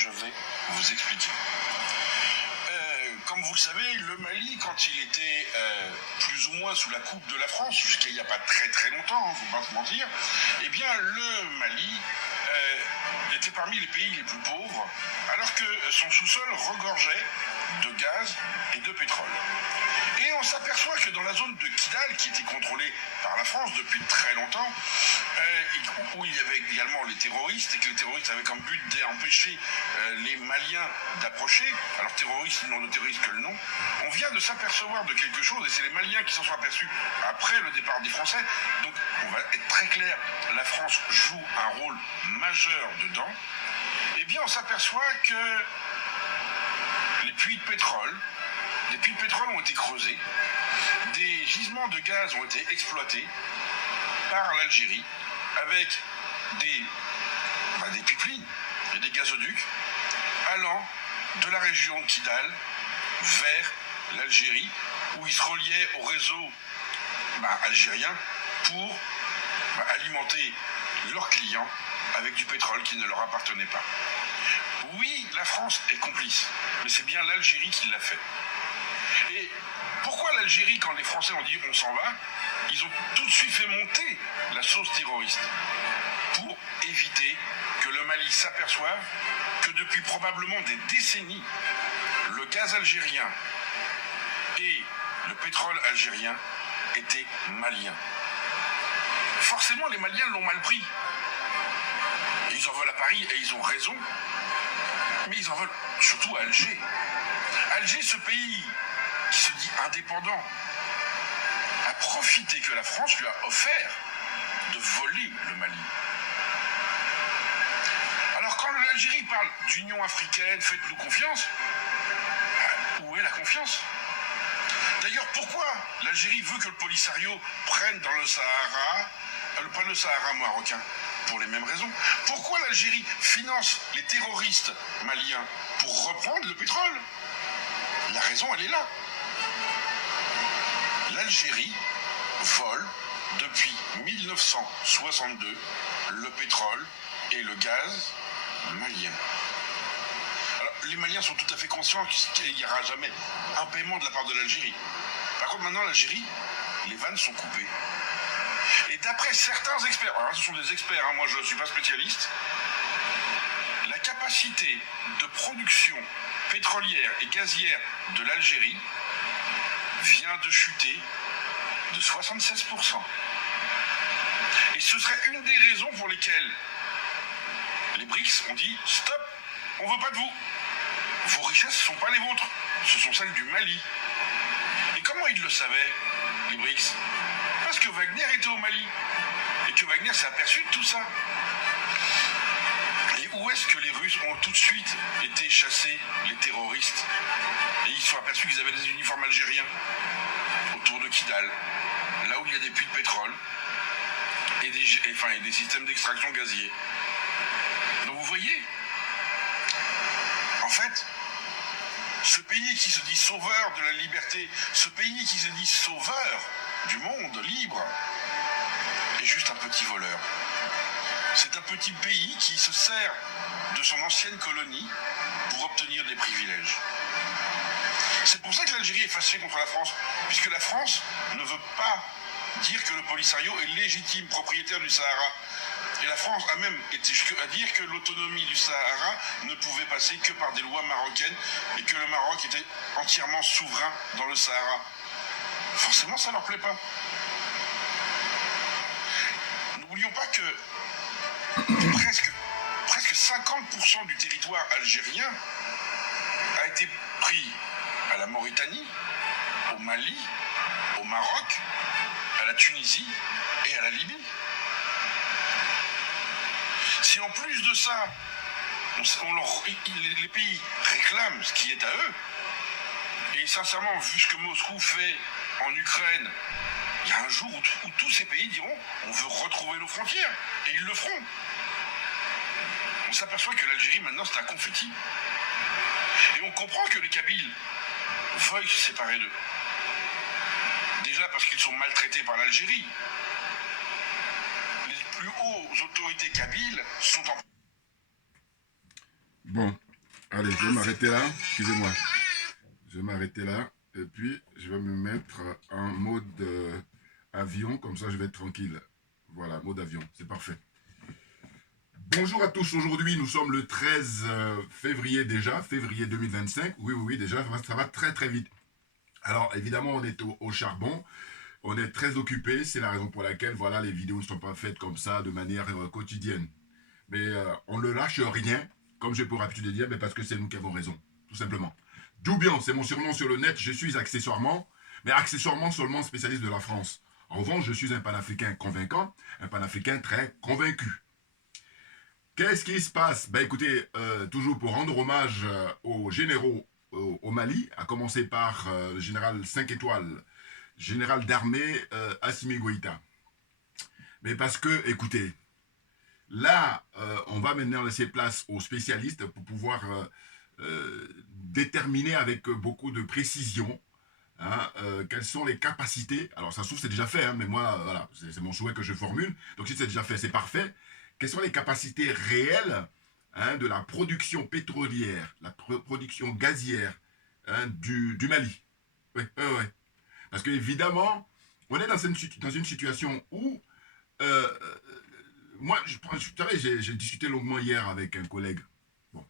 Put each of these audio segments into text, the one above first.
Je vais vous expliquer. Comme vous le savez, le Mali, quand il était plus ou moins sous la coupe de la France, jusqu'à il n'y a pas très très longtemps, il ne faut pas se mentir, eh bien le Mali était parmi les pays les plus pauvres, alors que son sous-sol regorgeait de gaz et de pétrole. Et on s'aperçoit que dans la zone de Kidal, qui était contrôlée par la France depuis très longtemps, où il y avait également les terroristes, et que les terroristes avaient comme but d'empêcher les Maliens d'approcher, alors terroristes, nom de terroriste que le nom, on vient de s'apercevoir de quelque chose, et c'est les Maliens qui s'en sont aperçus après le départ des Français. Donc on va être très clair, la France joue un rôle majeur dedans. Eh bien on s'aperçoit que les puits de pétrole ont été creusés, des gisements de gaz ont été exploités par l'Algérie avec des pipelines et des gazoducs allant de la région de Kidal vers l'Algérie, où ils se reliaient au réseau algérien pour alimenter leurs clients avec du pétrole qui ne leur appartenait pas. Oui, la France est complice, mais c'est bien l'Algérie qui l'a fait. Et pourquoi l'Algérie, quand les Français ont dit on s'en va, ils ont tout de suite fait monter la sauce terroriste pour éviter que le Mali s'aperçoive que depuis probablement des décennies, le gaz algérien et le pétrole algérien étaient maliens. Forcément, les Maliens l'ont mal pris. Ils en veulent à Paris et ils ont raison, mais ils en veulent surtout à Alger. Alger, ce pays qui se dit indépendant, a profité que la France lui a offert de voler le Mali. Alors quand l'Algérie parle d'Union africaine, faites-nous confiance, où est la confiance? D'ailleurs, pourquoi l'Algérie veut que le Polisario prenne dans le Sahara, pas le Sahara marocain? Pour les mêmes raisons. Pourquoi l'Algérie finance les terroristes maliens? Pour reprendre le pétrole. La raison, elle est là. L'Algérie vole depuis 1962 le pétrole et le gaz malien. Alors, les Maliens sont tout à fait conscients qu'il n'y aura jamais un paiement de la part de l'Algérie. Par contre, maintenant, l'Algérie, les vannes sont coupées. Et d'après certains experts, alors ce sont des experts, moi je ne suis pas spécialiste, la capacité de production pétrolière et gazière de l'Algérie vient de chuter de 76%. Et ce serait une des raisons pour lesquelles les BRICS ont dit stop, on ne veut pas de vous. Vos richesses ne sont pas les vôtres, ce sont celles du Mali. Et comment ils le savaient, les BRICS? Parce que Wagner était au Mali et que Wagner s'est aperçu de tout ça. Et où est-ce que les Russes ont tout de suite été chasser les terroristes? Et ils se sont aperçus qu'ils avaient des uniformes algériens autour de Kidal, là où il y a des puits de pétrole et des systèmes d'extraction gazier. Donc vous voyez, en fait, ce pays qui se dit sauveur de la liberté, ce pays qui se dit sauveur du monde libre, est juste un petit voleur. C'est un petit pays qui se sert de son ancienne colonie pour obtenir des privilèges. C'est pour ça que l'Algérie est fâchée contre la France, puisque la France ne veut pas dire que le Polisario est légitime propriétaire du Sahara. Et la France a même été jusqu'à dire que l'autonomie du Sahara ne pouvait passer que par des lois marocaines et que le Maroc était entièrement souverain dans le Sahara. Forcément, ça leur plaît pas. N'oublions pas que presque 50% du territoire algérien a été pris à la Mauritanie, au Mali, au Maroc, à la Tunisie et à la Libye. Si en plus de ça, les pays réclament ce qui est à eux, et sincèrement, vu ce que Moscou fait en Ukraine, il y a un jour où tous ces pays diront on veut retrouver nos frontières, et ils le feront. On s'aperçoit que l'Algérie maintenant c'est un confetti. Et on comprend que les Kabyles veuillent se séparer d'eux. Déjà parce qu'ils sont maltraités par l'Algérie. Les plus hautes autorités kabyles sont en... Bon, Allez, je vais m'arrêter là. Excusez-moi. Je vais m'arrêter là. Et puis, je vais me mettre en mode avion. Comme ça, je vais être tranquille. Voilà, mode avion. C'est parfait. Bonjour à tous. Aujourd'hui, nous sommes le 13 février déjà. Février 2025. Oui, oui, oui, déjà, ça va très, très vite. Alors, évidemment, on est au charbon. On est très occupé. C'est la raison pour laquelle, voilà, les vidéos ne sont pas faites comme ça, de manière quotidienne. Mais on ne lâche rien, comme j'ai pour habitude de dire, mais parce que c'est nous qui avons raison, tout simplement. Doubian, c'est mon surnom sur le net, je suis accessoirement, mais accessoirement seulement spécialiste de la France. En revanche, je suis un panafricain convaincant, un panafricain très convaincu. Qu'est-ce qui se passe? Ben écoutez, toujours pour rendre hommage aux généraux au Mali, à commencer par le général 5 étoiles, général d'armée Assimi Goïta. Mais parce que, écoutez, là, on va maintenant laisser place aux spécialistes pour pouvoir déterminer avec beaucoup de précision hein, quelles sont les capacités. Alors, ça se trouve, c'est déjà fait, hein, mais moi, voilà, c'est mon souhait que je formule. Donc, si c'est déjà fait, c'est parfait. Quelles sont les capacités réelles hein, de la production pétrolière, la production gazière hein, du Mali? Oui, oui, oui. Parce qu'évidemment, on est dans une situation où moi, vous savez, j'ai discuté longuement hier avec un collègue. Bon.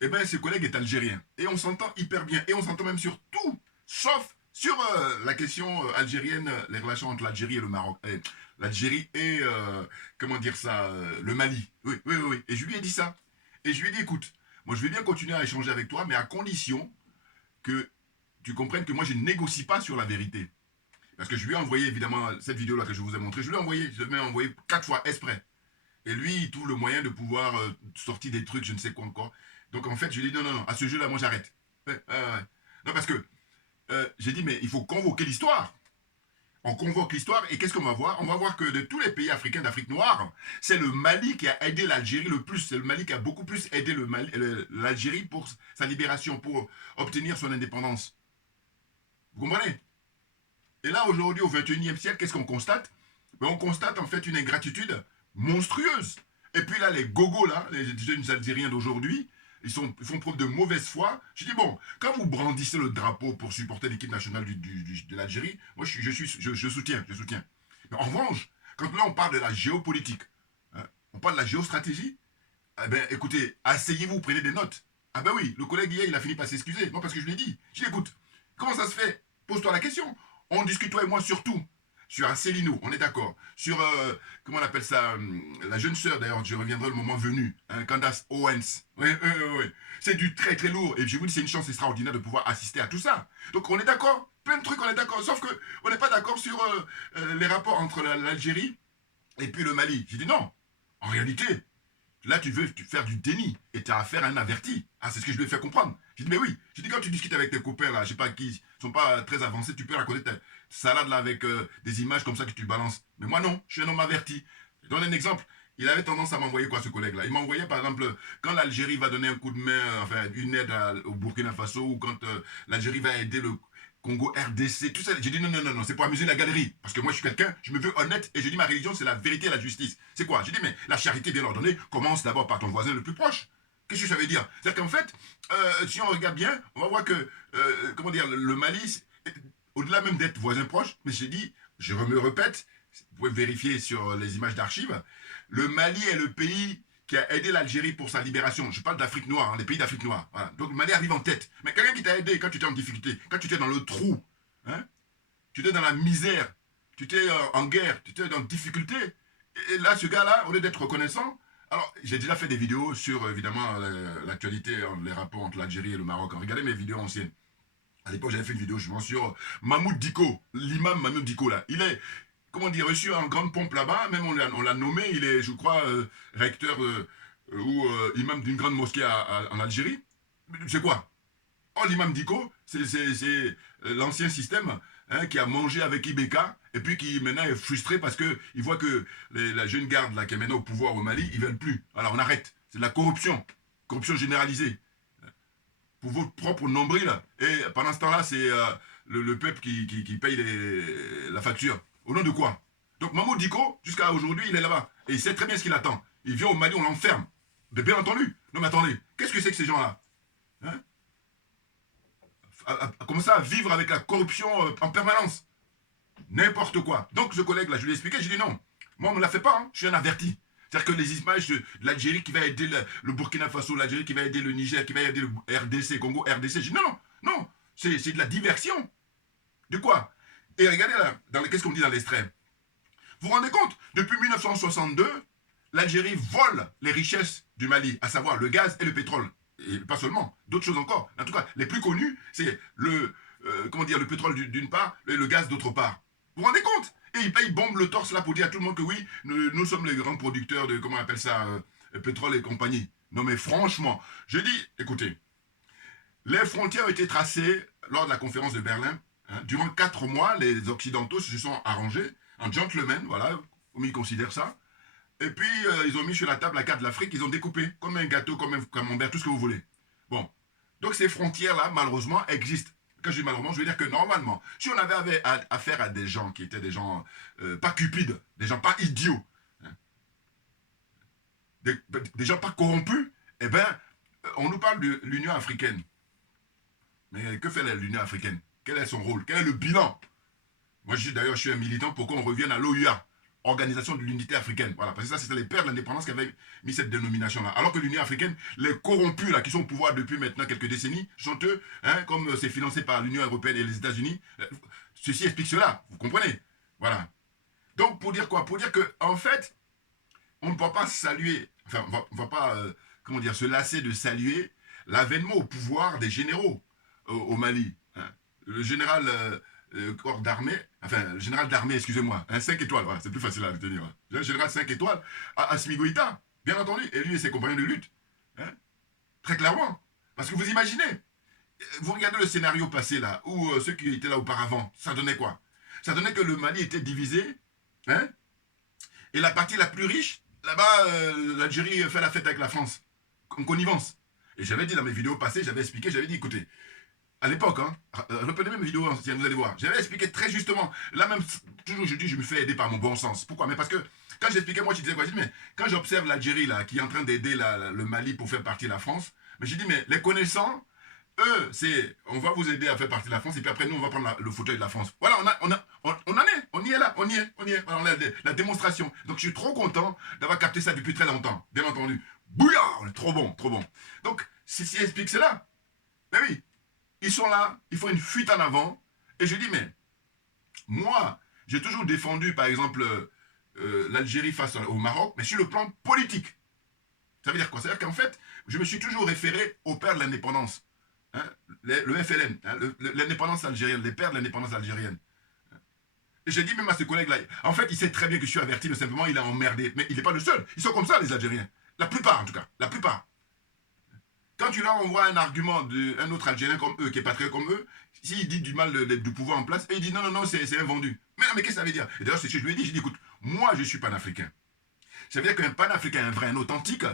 Eh bien, ce collègue est algérien. Et on s'entend hyper bien. Et on s'entend même sur tout, sauf sur la question algérienne, les relations entre l'Algérie et le Maroc. L'Algérie et, comment dire ça, le Mali. Oui, oui, oui, oui. Et je lui ai dit ça. Et je lui ai dit, écoute, moi je vais bien continuer à échanger avec toi, mais à condition que tu comprennes que moi je ne négocie pas sur la vérité. Parce que je lui ai envoyé évidemment cette vidéo-là que je vous ai montrée. Je lui ai envoyé, je l'ai envoyé 4 fois exprès. Et lui, il trouve le moyen de pouvoir sortir des trucs, je ne sais quoi encore. Donc en fait, je lui ai dit non, non, non, à ce jeu-là, moi j'arrête. Ouais, ouais, ouais. Non, parce que j'ai dit, mais il faut convoquer l'histoire. On convoque l'histoire et qu'est-ce qu'on va voir? On va voir que de tous les pays africains d'Afrique noire, c'est le Mali qui a aidé l'Algérie le plus. C'est le Mali qui a beaucoup plus aidé l'Algérie pour sa libération, pour obtenir son indépendance. Vous comprenez? Et là, aujourd'hui, au XXIe siècle, qu'est-ce qu'on constate? Ben, on constate en fait une ingratitude monstrueuse. Et puis là, les gogos, là, les jeunes Algériens d'aujourd'hui, ils font preuve de mauvaise foi. Je dis, bon, quand vous brandissez le drapeau pour supporter l'équipe nationale de l'Algérie, moi, je soutiens, je soutiens. Mais en revanche, quand là, on parle de la géopolitique, hein, on parle de la géostratégie, eh ben, écoutez, asseyez-vous, prenez des notes. Ah ben oui, le collègue hier, il a fini par s'excuser. Non, parce que je lui ai dit. Je lui ai dit, écoute, comment ça se fait? Pose-toi la question. On discute, toi et moi, sur tout. Sur Asselineau, on est d'accord. Sur, comment on appelle ça, la jeune sœur, d'ailleurs, je reviendrai le moment venu, hein, Candace Owens. Oui, oui, oui, oui. C'est du très, très lourd. Et je vous dis, c'est une chance extraordinaire de pouvoir assister à tout ça. Donc, on est d'accord. Plein de trucs, on est d'accord. Sauf que on n'est pas d'accord sur les rapports entre l'Algérie et puis le Mali. J'ai dit non. En réalité, là, tu veux faire du déni et tu as affaire à un averti. Ah, c'est ce que je lui ai fait comprendre. J'ai dit, mais oui. J'ai dit, quand tu discutes avec tes copains, là, je sais pas qui, sont pas très avancés, tu peux raconter ta salade là avec des images comme ça que tu balances. Mais moi, non, je suis un homme averti. Je donne un exemple. Il avait tendance à m'envoyer quoi, ce collègue-là? Il m'envoyait, par exemple, quand l'Algérie va donner un coup de main, enfin, une aide au Burkina Faso, ou quand l'Algérie va aider le Congo RDC, tout ça. J'ai dit non, non, non, non, c'est pour amuser la galerie. Parce que moi, je suis quelqu'un, je me veux honnête, et je dis ma religion, c'est la vérité et la justice. C'est quoi? J'ai dit, mais la charité bien ordonnée commence d'abord par ton voisin le plus proche. Qu'est-ce que ça veut dire? C'est-à-dire qu'en fait, si on regarde bien, on va voir que, comment dire, le Mali, au-delà même d'être voisin proche, mais j'ai dit, je me répète, vous pouvez vérifier sur les images d'archives, le Mali est le pays qui a aidé l'Algérie pour sa libération. Je parle d'Afrique noire, hein, les pays d'Afrique noire. Voilà. Donc le Mali arrive en tête. Mais quelqu'un qui t'a aidé quand tu étais en difficulté, quand tu étais dans le trou, hein, tu étais dans la misère, tu étais en guerre, tu étais dans difficulté. Et là, ce gars-là, au lieu d'être reconnaissant, alors j'ai déjà fait des vidéos sur évidemment l'actualité, les rapports entre l'Algérie et le Maroc. Regardez mes vidéos anciennes. À l'époque, j'avais fait une vidéo justement sur Mahmoud Diko, l'imam Mahmoud Diko là. Il est, comment dire, reçu en grande pompe là-bas, même on l'a nommé, il est, je crois, recteur ou imam d'une grande mosquée en Algérie. C'est quoi? Oh, l'imam Diko, c'est l'ancien système hein, qui a mangé avec Ibeka et puis qui maintenant est frustré parce qu'il voit que la jeune garde là, qui est maintenant au pouvoir au Mali, ils veulent plus. Alors on arrête. C'est de la corruption. Corruption généralisée. Pour votre propre nombril. Et pendant ce temps-là, c'est le peuple qui paye la facture. Au nom de quoi? Donc Mahmoud Diko, jusqu'à aujourd'hui, il est là-bas. Et il sait très bien ce qu'il attend. Il vient au Mali, on l'enferme. Mais bien entendu. Non mais attendez, qu'est-ce que c'est que ces gens-là, hein, à commencer à vivre avec la corruption en permanence. N'importe quoi. Donc ce collègue-là, je lui ai expliqué, j'ai dit non. Moi, on ne me la fait pas, hein. Je suis un averti. C'est-à-dire que les images de l'Algérie qui va aider le Burkina Faso, l'Algérie qui va aider le Niger, qui va aider le RDC, Congo, RDC, j'ai dit non, non, non, c'est de la diversion. De quoi? Et regardez là, qu'est-ce qu'on dit dans l'extrait? Vous vous rendez compte? Depuis 1962, l'Algérie vole les richesses du Mali, à savoir le gaz et le pétrole. Et pas seulement, d'autres choses encore. En tout cas, les plus connus, c'est comment dire, le pétrole d'une part et le gaz d'autre part. Vous vous rendez compte? Et ils bombent le torse là pour dire à tout le monde que oui, nous sommes les grands producteurs de, comment on appelle ça, pétrole et compagnie. Non mais franchement, je dis, écoutez, les frontières ont été tracées lors de la conférence de Berlin. Hein. Durant 4 mois, les Occidentaux se sont arrangés en gentlemen, voilà, comme ils considèrent ça. Et puis, ils ont mis sur la table la carte de l'Afrique, ils ont découpé comme un gâteau, comme un camembert, tout ce que vous voulez. Bon. Donc, ces frontières-là, malheureusement, existent. Quand je dis malheureusement, je veux dire que normalement, si on avait affaire à des gens qui étaient des gens pas cupides, des gens pas idiots, hein, des gens pas corrompus, eh bien, on nous parle de l'Union africaine. Mais que fait l'Union africaine? Quel est son rôle? Quel est le bilan? Moi, d'ailleurs, je suis un militant pour qu'on revienne à l'OUA, Organisation de l'Unité Africaine. Voilà, parce que ça, c'était les pères de l'indépendance qui avaient mis cette dénomination-là. Alors que l'Union Africaine, les corrompus, là, qui sont au pouvoir depuis maintenant quelques décennies, sont eux, hein, comme c'est financé par l'Union Européenne et les États-Unis. Ceci explique cela, vous comprenez? Voilà. Donc, pour dire quoi? Pour dire que, en fait, on ne peut pas saluer, enfin, on va pas, comment dire, se lasser de saluer l'avènement au pouvoir des généraux au Mali. Hein. Le général corps d'armée, enfin, le général d'armée, excusez-moi, un 5 étoiles, voilà, c'est plus facile à retenir. Le général 5 étoiles, Assimi Goïta, bien entendu, et lui et ses compagnons de lutte. Hein, très clairement. Parce que vous imaginez, vous regardez le scénario passé là, où ceux qui étaient là auparavant, ça donnait quoi? Ça donnait que le Mali était divisé, hein, et la partie la plus riche, là-bas, l'Algérie fait la fête avec la France, en connivence. Et j'avais dit dans mes vidéos passées, j'avais expliqué, j'avais dit, écoutez, à l'époque, hein, reprenez mes vidéos anciennes, vous allez voir. J'avais expliqué très justement. Là même, toujours je dis, je me fais aider par mon bon sens. Pourquoi? Mais parce que quand j'expliquais, moi je disais quoi? Je dis, mais quand j'observe l'Algérie là, qui est en train d'aider le Mali pour faire partie de la France, mais j'ai dit, mais les connaissants, eux, c'est, on va vous aider à faire partie de la France, et puis après nous, on va prendre le fauteuil de la France. Voilà, on en est, on y est là, on y est. Voilà, on a la démonstration. Donc je suis trop content d'avoir capté ça depuis très longtemps, bien entendu. Bouillard, trop bon, trop bon. Donc, si explique cela, ben oui. Ils sont là, il faut une fuite en avant. Et je dis, mais moi, j'ai toujours défendu, par exemple, l'Algérie face au Maroc, mais sur le plan politique. Ça veut dire quoi? Ça veut dire qu'en fait, je me suis toujours référé aux pères de l'indépendance. Hein, le FLN, hein, l'indépendance algérienne, les pères de l'indépendance algérienne. Et j'ai dit même à ce collègue-là, en fait, il sait très bien que je suis averti, mais simplement, il a emmerdé. Mais il n'est pas le seul. Ils sont comme ça, les Algériens. La plupart, en tout cas. La plupart. Quand tu leur envoies un argument d'un autre Algérien comme eux, qui est patriote comme eux, s'il dit du mal du pouvoir en place, et il dit non, non, non, c'est invendu. Mais non, mais qu'est-ce que ça veut dire? Et d'ailleurs, c'est ce que je lui ai dit. J'ai dit, écoute, moi, je suis panafricain. Ça veut dire qu'un panafricain, un vrai, un authentique,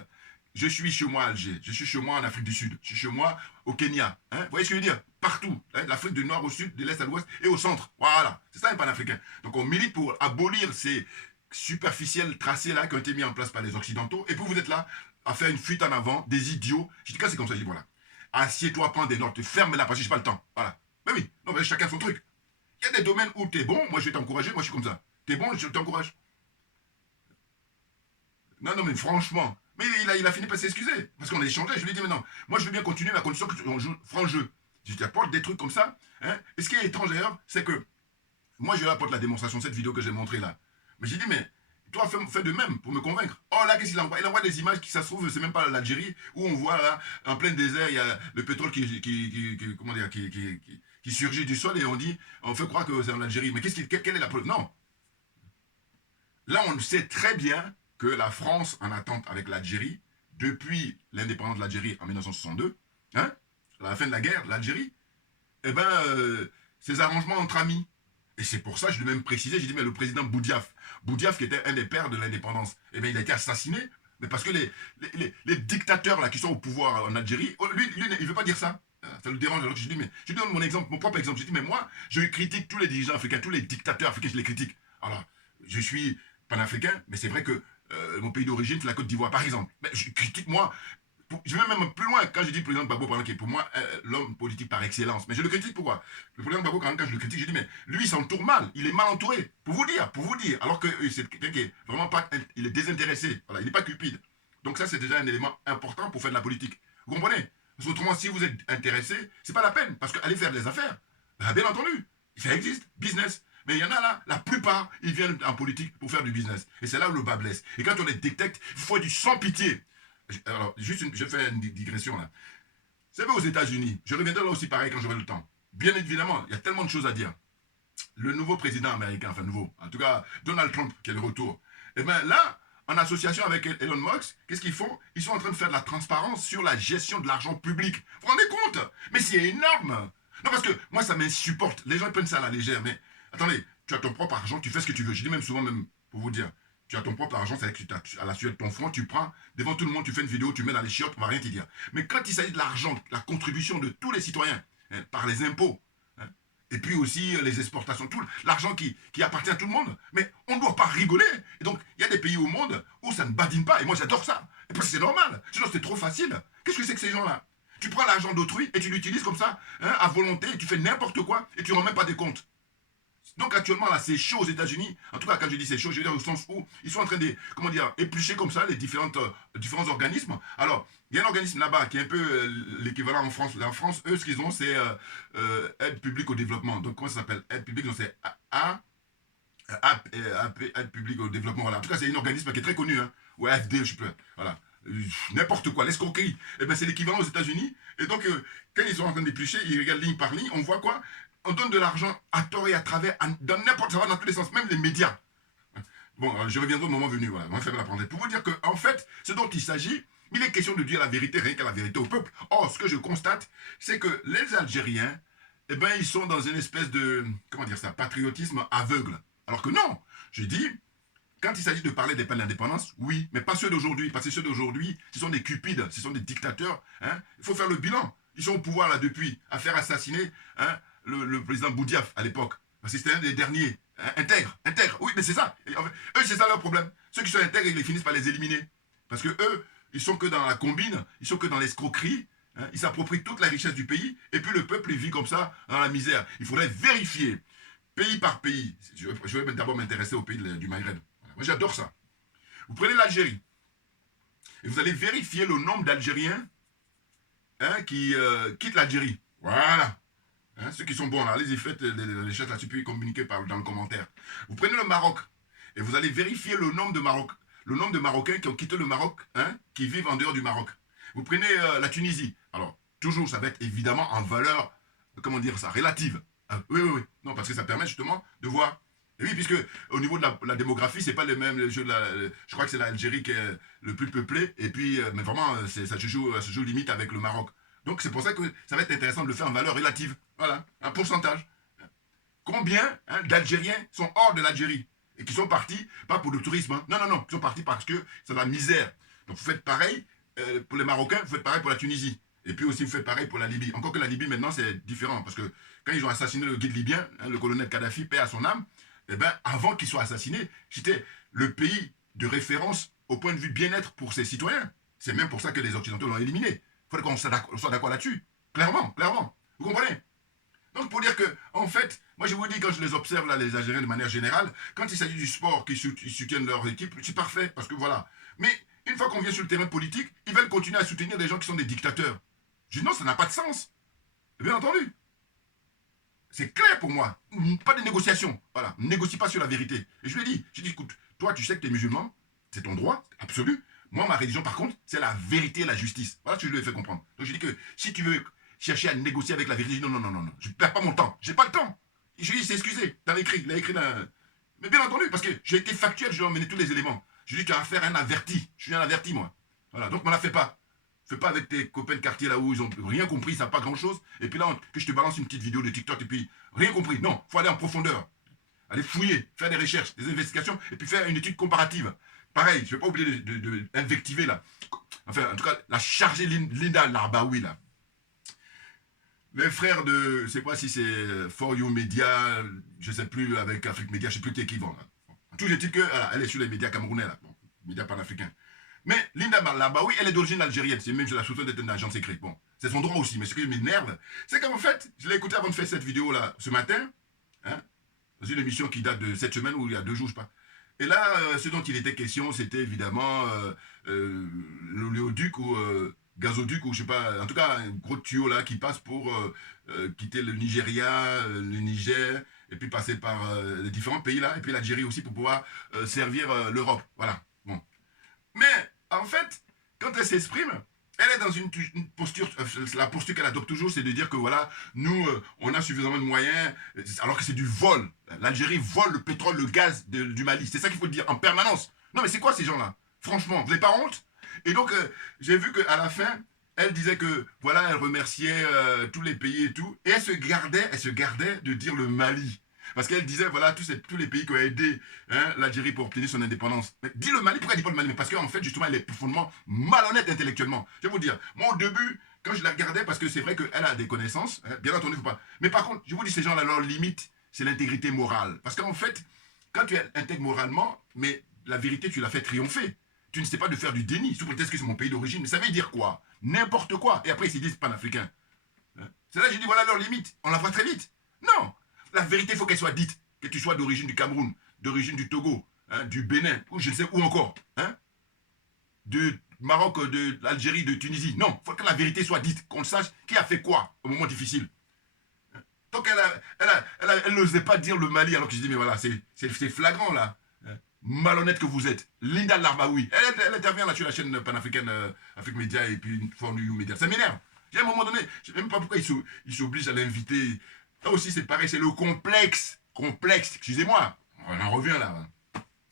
je suis chez moi à Alger, je suis chez moi en Afrique du Sud, je suis chez moi au Kenya. Hein, vous voyez ce que je veux dire? Partout. Hein, l'Afrique du Nord au Sud, de l'Est à l'Ouest et au centre. Voilà. C'est ça un panafricain. Donc on milite pour abolir ces superficiels tracés-là qui ont été mis en place par les Occidentaux. Et puis vous êtes là à faire une fuite en avant, des idiots. Je dis, quand c'est comme ça, je dis, voilà. Assieds-toi, prends des notes, ferme-la parce que j'ai pas le temps. Voilà. Mais oui, non, mais chacun son truc. Il y a des domaines où t'es bon, moi je vais t'encourager, moi je suis comme ça. T'es bon, je t'encourage. Non, non, mais franchement. Mais il a fini par s'excuser. Parce qu'on a échangé. Je lui ai dit, mais non, moi je veux bien continuer, mais à condition qu'on joue franc jeu. Je t'apporte des trucs comme ça. Hein. Et ce qui est étrange d'ailleurs, c'est que moi je lui apporte la démonstration de cette vidéo que j'ai montrée là. Mais j'ai dit, mais toi, fais de même pour me convaincre. Oh là, qu'est-ce qu'il envoie? Il envoie des images qui, ça se trouve, c'est même pas l'Algérie, où on voit là, en plein désert, il y a le pétrole comment dire, qui surgit du sol et on fait croire que c'est en Algérie. Mais quelle est la preuve? Non. Là, on sait très bien que la France en attente avec l'Algérie, depuis l'indépendance de l'Algérie en 1962, hein, à la fin de la guerre, l'Algérie, eh ben, ces arrangements entre amis. Et c'est pour ça que je l'ai même précisé, j'ai dit, mais le président Boudiaf qui était un des pères de l'indépendance, eh bien, il a été assassiné, mais parce que les dictateurs là, qui sont au pouvoir en Algérie, lui il ne veut pas dire ça. Ça le dérange. Alors que je dis, mais je donne mon exemple, mon propre exemple. Je dis, mais moi, je critique tous les dirigeants africains, tous les dictateurs africains, je les critique. Alors, je suis panafricain, mais c'est vrai que mon pays d'origine, c'est la Côte d'Ivoire, par exemple. Mais je critique, moi, je vais même plus loin quand je dis le président Gbagbo, qui est pour moi l'homme politique par excellence. Mais je le critique pourquoi? Le président Gbagbo, quand je le critique, je dis, mais lui, il s'entoure mal, il est mal entouré. Pour vous dire. Alors que c'est quelqu'un qui est vraiment pas, il est désintéressé. Voilà, il n'est pas cupide. Donc ça, c'est déjà un élément important pour faire de la politique. Vous comprenez? Parce qu'autrement, si vous êtes intéressé, c'est pas la peine. Parce qu'aller faire des affaires, bien entendu, ça existe, business. Mais il y en a là, la plupart, ils viennent en politique pour faire du business. Et c'est là où le bas blesse. Et quand on les détecte, il faut du sans pitié. Alors, je fais une digression là. C'est vrai aux États-Unis, je reviendrai là aussi pareil quand j'aurai le temps. Bien évidemment, il y a tellement de choses à dire. Le nouveau président américain, enfin nouveau, en tout cas Donald Trump qui est de retour. Et bien là, en association avec Elon Musk, qu'est-ce qu'ils font? Ils sont en train de faire de la transparence sur la gestion de l'argent public. Vous vous rendez compte? Mais c'est énorme. Non, parce que moi, ça m'insupporte. Les gens prennent ça à la légère, mais attendez, tu as ton propre argent, tu fais ce que tu veux. Je dis même souvent, même pour vous dire, tu as ton propre argent, c'est que à la suite de ton front, tu prends, devant tout le monde, tu fais une vidéo, tu mets dans les chiottes, on va rien te dire. Mais quand il s'agit de l'argent, la contribution de tous les citoyens, hein, par les impôts, hein, et puis aussi les exportations, tout l'argent qui appartient à tout le monde, mais on ne doit pas rigoler. Et donc, il y a des pays au monde où ça ne badine pas, et moi j'adore ça. Et parce que c'est normal, sinon c'est trop facile. Qu'est-ce que c'est que ces gens-là? Tu prends l'argent d'autrui et tu l'utilises comme ça, hein, à volonté, et tu fais n'importe quoi, et tu ne rends même pas des comptes. Donc actuellement, là, c'est chaud aux États-Unis. En tout cas, quand je dis c'est chaud, je veux dire au sens où ils sont en train de, comment dire, éplucher comme ça les différents organismes. Alors, il y a un organisme là-bas qui est un peu l'équivalent en France. En France, eux, ce qu'ils ont, c'est aide publique au développement. Donc, comment ça s'appelle? Aide publique, donc c'est aide publique au développement. Voilà. En tout cas, c'est un organisme qui est très connu, hein. Ou AFD, je sais pas. Voilà. N'importe quoi, l'escroquerie. Eh ben, c'est l'équivalent aux États-Unis. Et donc, quand ils sont en train d'éplucher, ils regardent ligne par ligne, on voit quoi? On donne de l'argent à tort et à travers, dans n'importe, ça va dans tous les sens, même les médias. Bon, je reviendrai au moment venu, voilà, on va faire la parenthèse. Pour vous dire que, en fait, ce dont il s'agit, il est question de dire la vérité, rien qu'à la vérité au peuple. Or, ce que je constate, c'est que les Algériens, eh ben, ils sont dans une espèce de, comment dire ça, patriotisme aveugle. Alors que non, je dis, quand il s'agit de parler des peines d'indépendance, oui, mais pas ceux d'aujourd'hui, parce que ceux d'aujourd'hui, ce sont des cupides, ce sont des dictateurs. Hein. Il faut faire le bilan. Ils sont au pouvoir là depuis, à faire assassiner, hein, le président Boudiaf à l'époque. Parce que c'était un des derniers. Hein, intègre. Oui, mais c'est ça. En fait, eux, c'est ça leur problème. Ceux qui sont intègres, ils les finissent par les éliminer. Parce que eux, ils sont que dans la combine, ils sont que dans l'escroquerie. Hein, ils s'approprient toute la richesse du pays. Et puis le peuple, il vit comme ça, dans la misère. Il faudrait vérifier, pays par pays. Je vais d'abord m'intéresser au pays du Maghreb. Voilà. Moi, j'adore ça. Vous prenez l'Algérie. Et vous allez vérifier le nombre d'Algériens, hein, qui quittent l'Algérie. Voilà. Hein, ceux qui sont bons là, allez-y, faites les choses là-dessus, puis communiquez dans le commentaire. Vous prenez le Maroc et vous allez vérifier le nombre de Marocains qui ont quitté le Maroc, hein, qui vivent en dehors du Maroc. Vous prenez la Tunisie. Alors, toujours, ça va être évidemment en valeur, comment dire ça, relative. Oui. Non, parce que ça permet justement de voir. Et oui, puisque au niveau de la démographie, c'est pas les mêmes. Je crois que c'est l'Algérie qui est le plus peuplé. Et puis, mais vraiment, ça se joue limite avec le Maroc. Donc c'est pour ça que ça va être intéressant de le faire en valeur relative. Voilà, un pourcentage. Combien, hein, d'Algériens sont hors de l'Algérie et qui sont partis, pas pour le tourisme, hein. Non, qui sont partis parce que c'est la misère. Donc vous faites pareil pour les Marocains, vous faites pareil pour la Tunisie. Et puis aussi vous faites pareil pour la Libye. Encore que la Libye maintenant c'est différent parce que quand ils ont assassiné le guide libyen, hein, le colonel Kadhafi, paix à son âme, eh ben, avant qu'il soit assassiné, c'était le pays de référence au point de vue bien-être pour ses citoyens. C'est même pour ça que les Occidentaux l'ont éliminé. Il faut qu'on soit d'accord là-dessus. Clairement. Vous comprenez? Donc pour dire que, en fait, moi je vous dis, quand je les observe là, les Algériens de manière générale, quand il s'agit du sport, qu'ils soutiennent leur équipe, c'est parfait, parce que voilà. Mais une fois qu'on vient sur le terrain politique, ils veulent continuer à soutenir des gens qui sont des dictateurs. Je dis non, ça n'a pas de sens. Bien entendu. C'est clair pour moi. Pas de négociation. Voilà. Ne négocie pas sur la vérité. Et je lui ai dit, écoute, toi tu sais que tu es musulman, c'est ton droit, absolu. Moi, ma religion, par contre, c'est la vérité et la justice. Voilà ce que je lui ai fait comprendre. Donc je dis que si tu veux chercher à négocier avec la vérité, non, je ne perds pas mon temps. J'ai pas le temps. Je lui ai dit, c'est excusé. Il a écrit dans... Mais bien entendu, parce que j'ai été factuel, je lui ai emmené tous les éléments. Je lui ai dit, tu as affaire à un averti. Je suis un averti, moi. Voilà, donc ne la fais pas. Fais pas avec tes copains de quartier là où ils ont rien compris, ça n'a pas grand chose. Et puis là, que je te balance une petite vidéo de TikTok et puis rien compris. Non, faut aller en profondeur. Aller fouiller, faire des recherches, des investigations et puis faire une étude comparative. Pareil, je ne vais pas oublier d'invectiver là. Enfin, en tout cas, la chargée Linda Larbaoui là. Les frères de, je ne sais pas si c'est For You Media, je ne sais plus, avec Afrique Media, je ne sais plus qui vont là. Tout les titres que, voilà, elle est sur les médias camerounais là. Bon. média panafricain. Mais Linda Larbaoui, elle est d'origine algérienne. C'est même, je la soupçonne d'être un agent secret. Bon, c'est son droit aussi. Mais ce qui m'énerve, c'est qu'en fait, je l'ai écouté avant de faire cette vidéo-là ce matin, hein, dans une émission qui date de cette semaine ou il y a 2 jours, je sais pas. Et là, ce dont il était question, c'était évidemment l'oléoduc ou gazoduc, ou je sais pas, en tout cas, un gros tuyau là qui passe pour quitter le Nigeria, le Niger, et puis passer par les différents pays là, et puis l'Algérie aussi pour pouvoir servir l'Europe. Voilà. Bon. Mais, en fait, quand elle s'exprime, elle est dans une posture, la posture qu'elle adopte toujours, c'est de dire que voilà, nous, on a suffisamment de moyens, alors que c'est du vol. L'Algérie vole le pétrole, le gaz du Mali. C'est ça qu'il faut dire en permanence. Non, mais c'est quoi ces gens-là? Franchement, vous n'avez pas honte? Et donc, j'ai vu qu'à la fin, elle disait que, voilà, elle remerciait tous les pays et tout, et elle se gardait de dire le Mali. Parce qu'elle disait, voilà, tous les pays qui ont aidé hein, l'Algérie pour obtenir son indépendance. Mais dis le Mali, pourquoi elle dit pas le Mali? Mais parce qu'en fait, justement, elle est profondément malhonnête intellectuellement. Je vais vous dire, moi au début, quand je la regardais, parce que c'est vrai qu'elle a des connaissances, hein, bien entendu, il ne faut pas. Mais par contre, je vous dis, ces gens-là, leur limite, c'est l'intégrité morale. Parce qu'en fait, quand tu es intègre moralement, mais la vérité, tu la fais triompher. Tu ne sais pas de faire du déni, sous prétexte que c'est mon pays d'origine. Mais ça veut dire quoi? N'importe quoi. Et après, ils se disent panafricains. Hein? C'est là que je dis, voilà leur limite. On la voit très vite. Non. La vérité, il faut qu'elle soit dite. Que tu sois d'origine du Cameroun, d'origine du Togo, hein, du Bénin, ou je ne sais où encore. Hein, du Maroc, de l'Algérie, de Tunisie. Non, il faut que la vérité soit dite. Qu'on sache qui a fait quoi au moment difficile. Donc elle n'osait pas dire le Mali, alors que je dis, mais voilà, c'est flagrant là. Malhonnête que vous êtes. Linda Larbaoui. Elle intervient là sur la chaîne panafricaine Afrique Média et puis une fois New Média. Ça m'énerve. À un moment donné, je ne sais même pas pourquoi ils s'obligent à l'inviter. Là aussi, c'est pareil, c'est le complexe. Complexe, excusez-moi. On en revient là.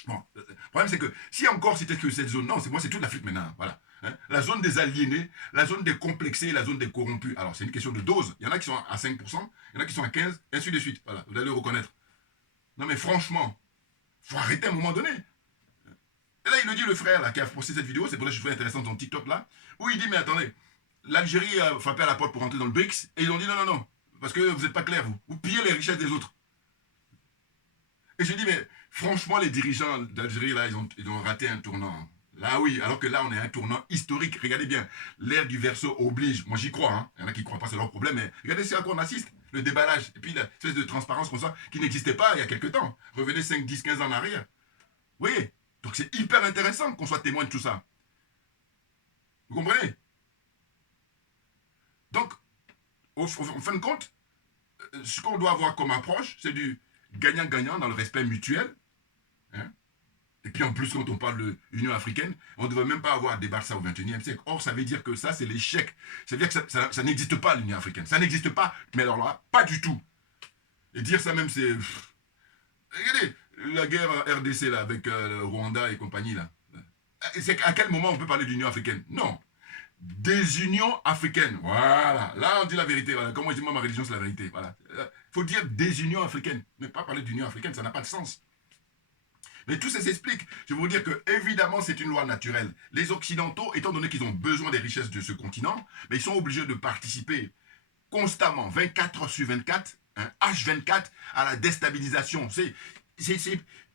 Bon, le problème, c'est que si encore c'était que cette zone, non, c'est toute l'Afrique maintenant. Voilà. Hein? La zone des aliénés, la zone des complexés, la zone des corrompus. Alors, c'est une question de dose. Il y en a qui sont à 5%, il y en a qui sont à 15%, et ainsi de suite. Voilà, vous allez le reconnaître. Non, mais franchement, il faut arrêter à un moment donné. Et là, il le dit, le frère là, qui a posté cette vidéo, c'est pour ça que je trouve intéressant dans TikTok là, où il dit, mais attendez, l'Algérie a frappé à la porte pour rentrer dans le BRICS, et ils ont dit non, non, non, parce que vous n'êtes pas clair, vous pillez les richesses des autres. Et je dis, mais franchement, les dirigeants d'Algérie, là, ils ont raté un tournant. Là, oui, alors que là, on est à un tournant historique. Regardez bien, l'ère du verseau oblige. Moi, j'y crois, hein. Il y en a qui ne croient pas, c'est leur problème, mais regardez c'est à quoi on assiste. Le déballage, et puis l'espèce de transparence comme ça, qui n'existait pas il y a quelques temps. Revenez 5, 10, 15 ans en arrière. Vous voyez? Donc c'est hyper intéressant qu'on soit témoin de tout ça. Vous comprenez? Donc, en fin de compte, ce qu'on doit avoir comme approche, c'est du gagnant-gagnant dans le respect mutuel. Hein? Et puis en plus, quand on parle de l'Union africaine, on ne devrait même pas avoir à débattre ça au XXIe siècle. Or, ça veut dire que ça, c'est l'échec. Ça veut dire que ça n'existe pas, l'Union africaine. Ça n'existe pas, mais alors là, pas du tout. Et dire ça même, c'est... Regardez, la guerre RDC là, avec le Rwanda et compagnie là. C'est à quel moment on peut parler d'Union africaine? Non. Des unions africaines. Voilà. Là, on dit la vérité. Voilà. Comme moi, je dis, moi, ma religion, c'est la vérité. Voilà. Il faut dire des unions africaines. Ne pas parler d'union africaine, ça n'a pas de sens. Mais tout ça s'explique. Je vais vous dire que, évidemment, c'est une loi naturelle. Les Occidentaux, étant donné qu'ils ont besoin des richesses de ce continent, mais ils sont obligés de participer constamment, 24 heures sur 24, hein, H24, à la déstabilisation.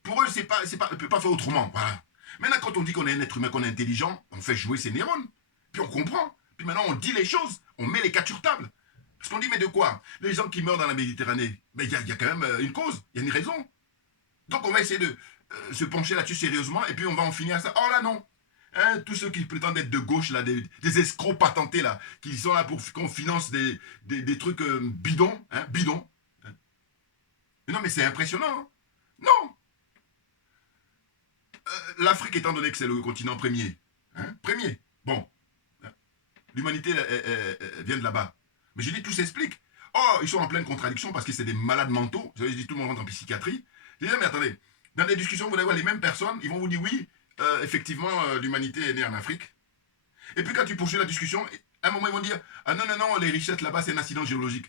Pour eux, on ne peut pas faire autrement. Voilà. Maintenant, quand on dit qu'on est un être humain, qu'on est intelligent, on fait jouer ses neurones. Puis on comprend. Puis maintenant, on dit les choses. On met les cartes sur table. Parce qu'on dit, mais de quoi? Les gens qui meurent dans la Méditerranée, il y a quand même une cause. Il y a une raison. Donc, on va essayer de se pencher là-dessus sérieusement. Et puis, on va en finir à ça. Oh là, non. Hein, tous ceux qui prétendent être de gauche, là, des escrocs patentés, là, qui sont là pour qu'on finance des trucs bidons. Hein, bidons. Hein. Non, mais c'est impressionnant. Hein. Non. L'Afrique, étant donné que c'est le continent premier. Hein, premier. Bon. L'humanité vient de là-bas. Mais j'ai dit, tout s'explique. Oh, ils sont en pleine contradiction parce que c'est des malades mentaux. Vous avez dit, tout le monde rentre en psychiatrie. J'ai dit, mais attendez, dans des discussions, vous allez voir les mêmes personnes, ils vont vous dire, oui, effectivement, l'humanité est née en Afrique. Et puis quand tu poursuis la discussion, à un moment, ils vont dire, ah non, non, non, les richesses là-bas, c'est un accident géologique.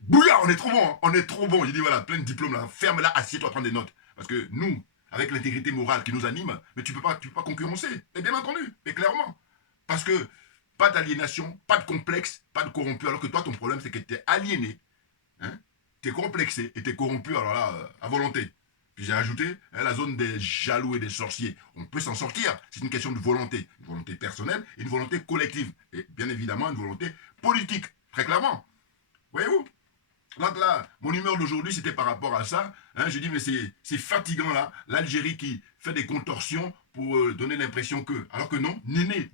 Bouillard, on est trop bon, hein, on est trop bon. J'ai dit, voilà, plein de diplômes là, ferme-la, assieds-toi, prends des notes. Parce que nous, avec l'intégrité morale qui nous anime, mais tu peux pas concurrencer. Et bien entendu, mais clairement. Parce que pas d'aliénation, pas de complexe, pas de corrompu. Alors que toi, ton problème, c'est que tu es aliéné, hein, tu es complexé et tu es corrompu, alors là, à volonté. Puis j'ai ajouté la zone des jaloux et des sorciers. On peut s'en sortir. C'est une question de volonté. Une volonté personnelle et une volonté collective. Et bien évidemment, une volonté politique. Très clairement. Voyez-vous? Donc là, mon humeur d'aujourd'hui, c'était par rapport à ça. Hein, je dis, mais c'est fatigant là. L'Algérie qui fait des contorsions pour donner l'impression que. Alors que non, nenni.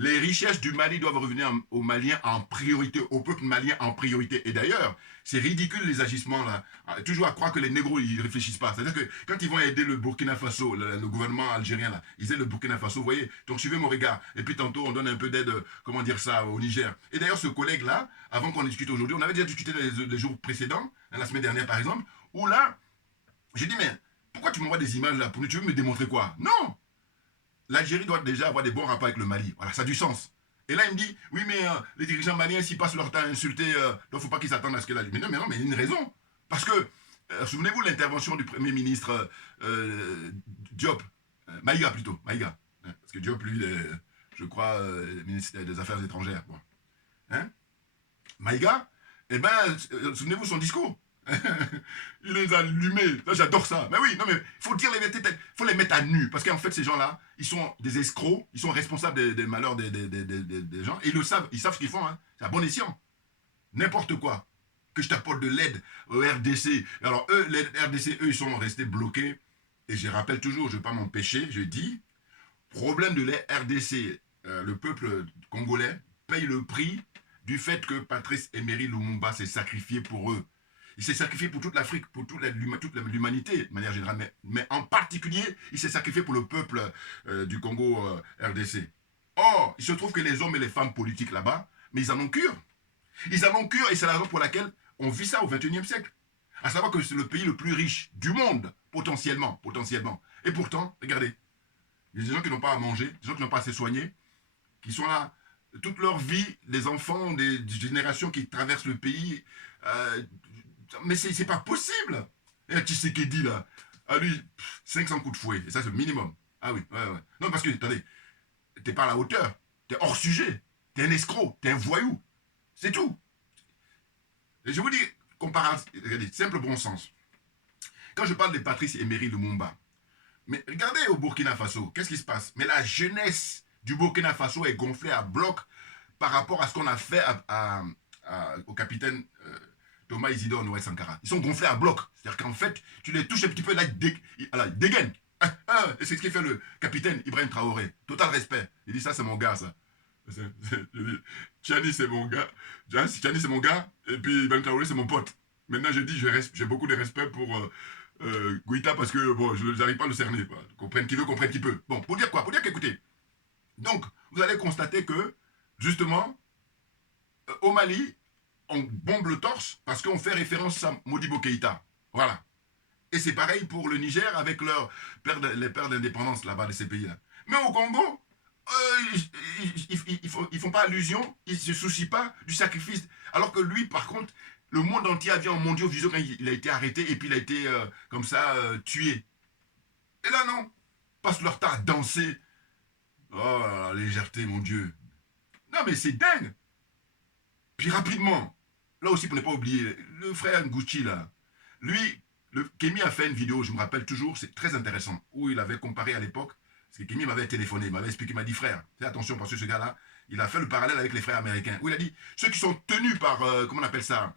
Les richesses du Mali doivent revenir aux Maliens en priorité, au peuple malien en priorité. Et d'ailleurs, c'est ridicule les agissements là. Toujours à croire que les négros ils réfléchissent pas. C'est-à-dire que quand ils vont aider le Burkina Faso, le gouvernement algérien là, ils aident le Burkina Faso, vous voyez. Donc suivez mon regard. Et puis tantôt on donne un peu d'aide, comment dire ça, au Niger. Et d'ailleurs ce collègue là, avant qu'on discute aujourd'hui, on avait déjà discuté les jours précédents, la semaine dernière par exemple, où là, j'ai dit mais pourquoi tu m'envoies des images là pour nous, tu veux me démontrer quoi? Non. L'Algérie doit déjà avoir des bons rapports avec le Mali. Voilà, ça a du sens. Et là, il me dit, oui, mais les dirigeants maliens, s'ils passent leur temps à insulter, donc il ne faut pas qu'ils s'attendent à ce que là. Mais non, mais il y a une raison. Parce que, souvenez-vous de l'intervention du Premier ministre Diop, Maïga plutôt, Maïga. Hein, parce que Diop, lui, je crois, ministre des Affaires étrangères. Bon. Hein, Maïga, eh bien, souvenez-vous de son discours. Il les a allumés. Là, j'adore ça. Mais oui, non, mais il faut dire les vérités, il faut les mettre à nu. Parce qu'en fait, ces gens-là, ils sont des escrocs, ils sont responsables des malheurs des gens. Et ils le savent, ils savent ce qu'ils font. Hein. C'est à bon escient. N'importe quoi. Que je t'apporte de l'aide au RDC. Alors, eux, les RDC, eux, ils sont restés bloqués. Et je rappelle toujours, je ne vais pas m'empêcher, je dis, problème de la RDC, le peuple congolais paye le prix du fait que Patrice Emery Lumumba s'est sacrifié pour eux. Il s'est sacrifié pour toute l'Afrique, pour toute l'humanité, de manière générale. Mais en particulier, il s'est sacrifié pour le peuple du Congo RDC. Or, il se trouve que les hommes et les femmes politiques là-bas, mais ils en ont cure. Ils en ont cure et c'est la raison pour laquelle on vit ça au XXIe siècle. À savoir que c'est le pays le plus riche du monde, potentiellement. Et pourtant, regardez, il y a des gens qui n'ont pas à manger, des gens qui n'ont pas à se soigner, qui sont là toute leur vie, des enfants, des générations qui traversent le pays. Mais c'est pas possible. Et Tshisekedi là, à lui, 500 coups de fouet. Et ça, c'est le minimum. Ah oui, ouais. Non, parce que, attendez, t'es pas à la hauteur. T'es hors sujet. T'es un escroc. T'es un voyou. C'est tout. Et je vous dis, regardez, simple bon sens. Quand je parle de Patrice Emery Lumumba, mais regardez au Burkina Faso, qu'est-ce qui se passe? Mais la jeunesse du Burkina Faso est gonflée à bloc par rapport à ce qu'on a fait au capitaine Thomas Isidore Noël Sankara. Ils sont gonflés à bloc. C'est-à-dire qu'en fait, tu les touches un petit peu, là, ils dégainent. Et c'est ce qui fait le capitaine Ibrahim Traoré. Total respect. Il dit ça, c'est mon gars, ça. Tchani, c'est mon gars. Tchani, c'est mon gars. Et puis Ibrahim Traoré, c'est mon pote. Maintenant, je dis, j'ai beaucoup de respect pour Guita parce que, bon, je n'arrive pas à le cerner. Comprenne qui veut, comprenne qui peut. Bon, pour dire quoi? Pour dire qu'écoutez, donc, vous allez constater que, justement, au Mali, on bombe le torse parce qu'on fait référence à Modibo Keïta. Voilà. Et c'est pareil pour le Niger avec les pères d'indépendance là-bas de ces pays-là. Mais au Congo, ils font pas allusion, ils ne se soucient pas du sacrifice. Alors que lui, par contre, le monde entier a vu en mondiaux vision quand il a été arrêté et puis il a été comme ça tué. Et là, non. Passe leur temps à danser. Oh, la légèreté, mon Dieu. Non, mais c'est dingue. Puis rapidement, là aussi, pour ne pas oublier, le frère Nguchi, là, lui, Kémy a fait une vidéo, je me rappelle toujours, c'est très intéressant, où il avait comparé à l'époque, parce que Kémy m'avait téléphoné, il m'avait expliqué, il m'a dit, frère, fais attention, parce que ce gars-là, il a fait le parallèle avec les frères américains, où il a dit, ceux qui sont tenus par, comment on appelle ça,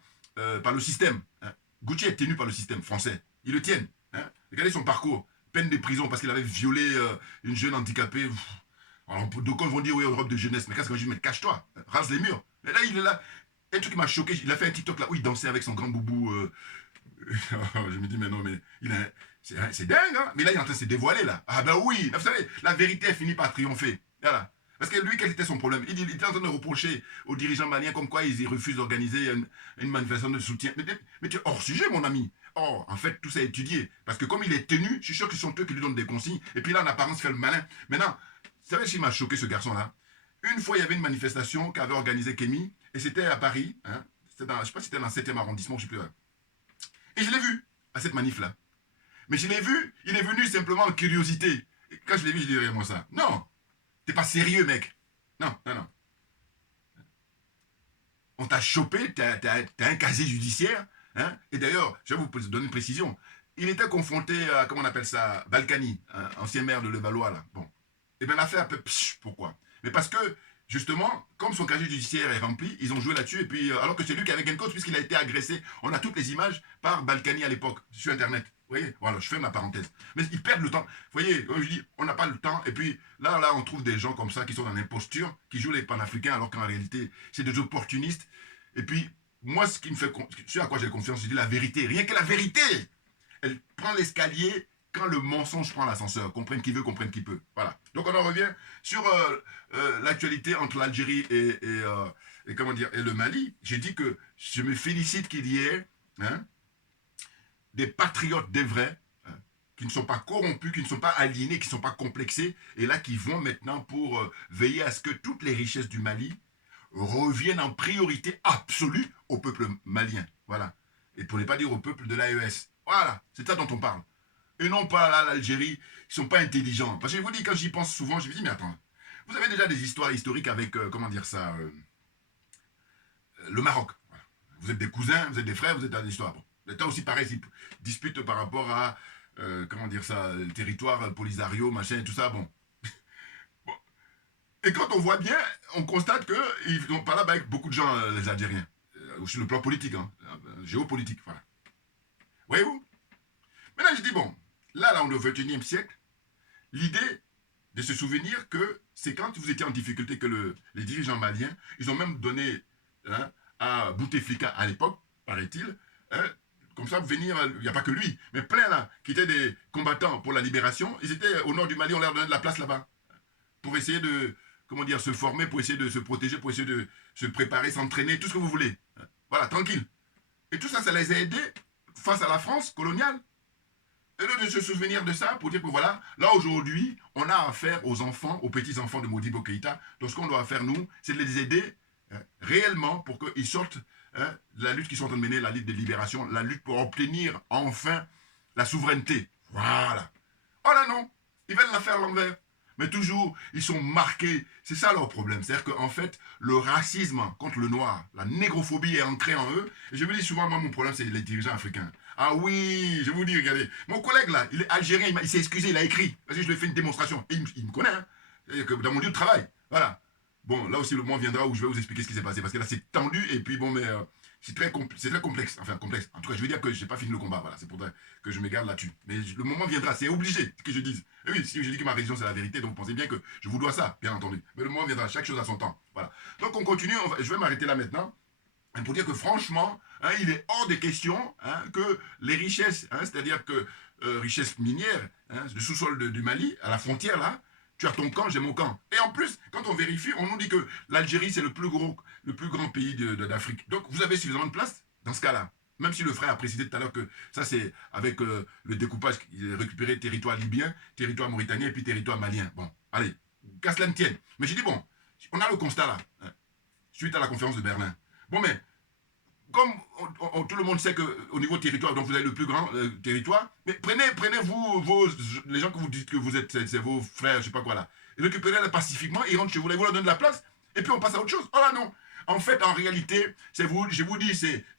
par le système, hein, Gucci est tenu par le système français, ils le tiennent, hein, regardez son parcours, peine de prison parce qu'il avait violé une jeune handicapée. Alors, d'aucuns vont dire, oui, Europe de jeunesse, mais qu'est-ce que je dis, mais cache-toi, rase les murs. Et là, il est là. Un truc qui m'a choqué, il a fait un TikTok là où il dansait avec son grand boubou. Je me dis, mais non, mais c'est dingue, hein. Mais là, il est en train de se dévoiler, là. Ah ben oui, vous savez, la vérité a fini par triompher. Voilà. Parce que lui, quel était son problème? Il était en train de reprocher aux dirigeants maliens comme quoi ils refusent d'organiser une manifestation de soutien. Mais tu es hors sujet, mon ami. Or, en fait, tout ça est étudié. Parce que comme il est tenu, je suis sûr que ce sont eux qui lui donnent des consignes. Et puis là, en apparence, fait le malin. Maintenant, vous savez ce qui m'a choqué, ce garçon-là? Une fois, il y avait une manifestation qu'avait organisée Kémy, et c'était à Paris. Hein, je ne sais pas si c'était dans le 7e arrondissement, je ne sais plus. Et je l'ai vu, à cette manif-là. Mais je l'ai vu, il est venu simplement en curiosité. Et quand je l'ai vu, je dis, moi ça. Non, t'es pas sérieux, mec. Non. On t'a chopé, t'as un casier judiciaire, Hein. Et d'ailleurs, je vais vous donner une précision. Il était confronté à, comment on appelle ça, Balkany, hein, ancien maire de Levallois, là. Bon. Et bien l'affaire un peu, pourquoi? Mais parce que, justement, comme son casier judiciaire est rempli, ils ont joué là-dessus, et puis, alors que c'est lui qui avait gain de cause, puisqu'il a été agressé, on a toutes les images par Balkany à l'époque, sur Internet. Vous voyez? Voilà, je fais ma parenthèse. Mais ils perdent le temps. Vous voyez, comme je dis, on n'a pas le temps, et puis là, on trouve des gens comme ça qui sont dans l'imposture, qui jouent les panafricains, alors qu'en réalité, c'est des opportunistes. Et puis, moi, ce qui me fait, ce à quoi j'ai confiance, je dis la vérité. Rien que la vérité. Elle prend l'escalier quand le mensonge prend l'ascenseur. Comprenne qui veut, comprenne qui peut. Voilà. Donc on en revient sur l'actualité entre l'Algérie et comment dire, et le Mali. J'ai dit que je me félicite qu'il y ait, hein, des patriotes des vrais, hein, qui ne sont pas corrompus, qui ne sont pas aliénés, qui ne sont pas complexés, et là qui vont maintenant pour veiller à ce que toutes les richesses du Mali reviennent en priorité absolue au peuple malien. Voilà. Et pour ne pas dire au peuple de l'AES. Voilà, c'est ça dont on parle. Et non pas là, l'Algérie, ils ne sont pas intelligents. Parce que je vous dis, quand j'y pense souvent, je me dis, mais attends, vous avez déjà des histoires historiques avec, comment dire ça, le Maroc. Voilà. Vous êtes des cousins, vous êtes des frères, vous êtes dans l'histoire. Bon. L'État aussi, pareil, ils disputent par rapport à, comment dire ça, le territoire, Polisario, machin, et tout ça, bon. Bon. Et quand on voit bien, on constate qu'ils n'ont pas là avec beaucoup de gens, les Algériens. Sur le plan politique, hein, géopolitique, voilà. Voyez-vous? Maintenant, je dis, bon, là, on est au XXIe siècle. L'idée de se souvenir que c'est quand vous étiez en difficulté que les dirigeants maliens, ils ont même donné, hein, à Bouteflika à l'époque, paraît-il, hein, comme ça, venir, il n'y a pas que lui, mais plein là, qui étaient des combattants pour la libération, ils étaient au nord du Mali, on leur donnait de la place là-bas, pour essayer de, comment dire, se former, pour essayer de se protéger, pour essayer de se préparer, s'entraîner, tout ce que vous voulez. Voilà, tranquille. Et tout ça, ça les a aidés face à la France coloniale. Et de se souvenir de ça pour dire que voilà, là aujourd'hui, on a affaire aux enfants, aux petits-enfants de Modibo Keïta. Donc ce qu'on doit faire, nous, c'est de les aider, hein, réellement pour qu'ils sortent, hein, de la lutte qu'ils sont en train de mener, la lutte de libération, la lutte pour obtenir enfin la souveraineté. Voilà. Oh là non, ils veulent la faire à l'envers. Mais toujours, ils sont marqués. C'est ça leur problème. C'est-à-dire qu'en fait, le racisme contre le noir, la négrophobie est ancrée en eux. Et je me dis souvent, moi, mon problème, c'est les dirigeants africains. Ah oui, je vous dis, regardez. Mon collègue, là, il est algérien, il s'est excusé, il a écrit. Parce que je lui ai fait une démonstration. Et il me connaît, hein. C'est-à-dire que dans mon lieu de travail. Voilà. Bon, là aussi, le moment viendra où je vais vous expliquer ce qui s'est passé. Parce que là, c'est tendu. Et puis, bon, mais c'est très complexe. Enfin, complexe. En tout cas, je veux dire que je n'ai pas fini le combat. Voilà, c'est pour que je me garde là-dessus. Mais le moment viendra. C'est obligé que je dise. Et oui, si je dis que ma religion, c'est la vérité, donc vous pensez bien que je vous dois ça, bien entendu. Mais le moment viendra. Chaque chose a son temps. Voilà. Donc, on continue. Je vais m'arrêter là maintenant. Pour dire que franchement, hein, il est hors de question, hein, que les richesses, hein, c'est-à-dire que richesses minières, hein, le sous-sol du Mali, à la frontière là, tu as ton camp, j'ai mon camp. Et en plus, quand on vérifie, on nous dit que l'Algérie c'est le plus grand pays d'Afrique. Donc vous avez suffisamment de place dans ce cas-là. Même si le frère a précisé tout à l'heure que ça c'est avec le découpage, il a récupéré territoire libyen, territoire mauritanien et puis territoire malien. Bon, allez, qu'à cela ne tienne. Mais j'ai dit bon, on a le constat là, hein, suite à la conférence de Berlin. Bon, mais comme tout le monde sait qu'au niveau territoire, donc vous avez le plus grand territoire, mais prenez-vous les gens que vous dites que vous êtes, c'est vos frères, je sais pas quoi là, récupérez-les pacifiquement, ils rentrent chez vous, vous leur donnez de la place, et puis on passe à autre chose. Oh là non. En fait, en réalité, c'est vous, je vous dis,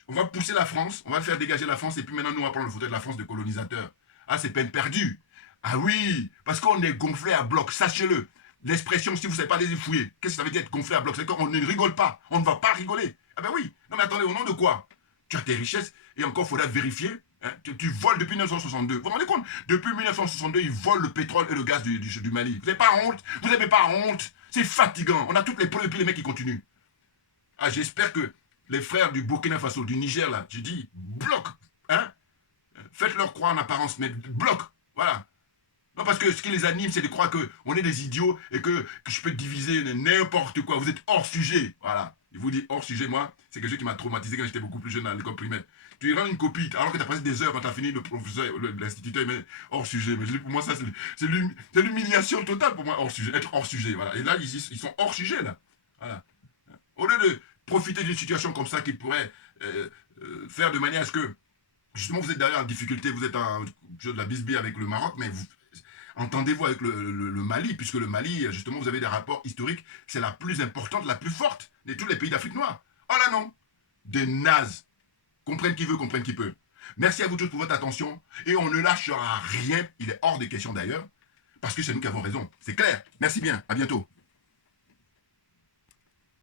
on va pousser la France, on va faire dégager la France, et puis maintenant nous on va prendre le fauteuil de la France de colonisateur. Ah, c'est peine perdue. Ah oui, parce qu'on est gonflé à bloc, sachez-le. L'expression, si vous ne savez pas les fouiller, qu'est-ce que ça veut dire être gonflé à bloc? C'est qu'on ne rigole pas, on ne va pas rigoler. Ah ben oui, non mais attendez, au nom de quoi? Tu as tes richesses, et encore, il faudra vérifier, hein, tu voles depuis 1962. Vous vous rendez compte? Depuis 1962, ils volent le pétrole et le gaz du Mali. Vous n'avez pas honte? Vous n'avez pas honte? C'est fatigant, on a toutes les preuves, et puis les mecs qui continuent. Ah, j'espère que les frères du Burkina Faso, du Niger, là, je dis, bloc, hein? Faites-leur croire en apparence, mais bloc, voilà. Non, parce que ce qui les anime, c'est de croire qu'on est des idiots et que je peux diviser n'importe quoi. Vous êtes hors sujet. Voilà. Il vous dit hors sujet, moi, c'est quelque chose qui m'a traumatisé quand j'étais beaucoup plus jeune à l'école primaire. Tu lui rends une copie, alors que tu as passé des heures quand tu as fini, le professeur, l'instituteur, mais hors sujet. Mais je dis, pour moi, ça, c'est l'humiliation totale pour moi, hors sujet, être hors sujet. Voilà. Et là, ils sont hors sujet, là. Voilà. Au lieu de profiter d'une situation comme ça qui pourrait faire de manière à ce que, justement, vous êtes derrière en difficulté, vous êtes en jeu de la bisbille avec le Maroc, mais vous entendez-vous avec le Mali, puisque le Mali, justement, vous avez des rapports historiques, c'est la plus importante, la plus forte de tous les pays d'Afrique noire. Oh là non, des nazes. Comprenne qui veut, comprenne qui peut. Merci à vous tous pour votre attention. Et on ne lâchera rien. Il est hors des questions d'ailleurs. Parce que c'est nous qui avons raison. C'est clair. Merci bien. À bientôt.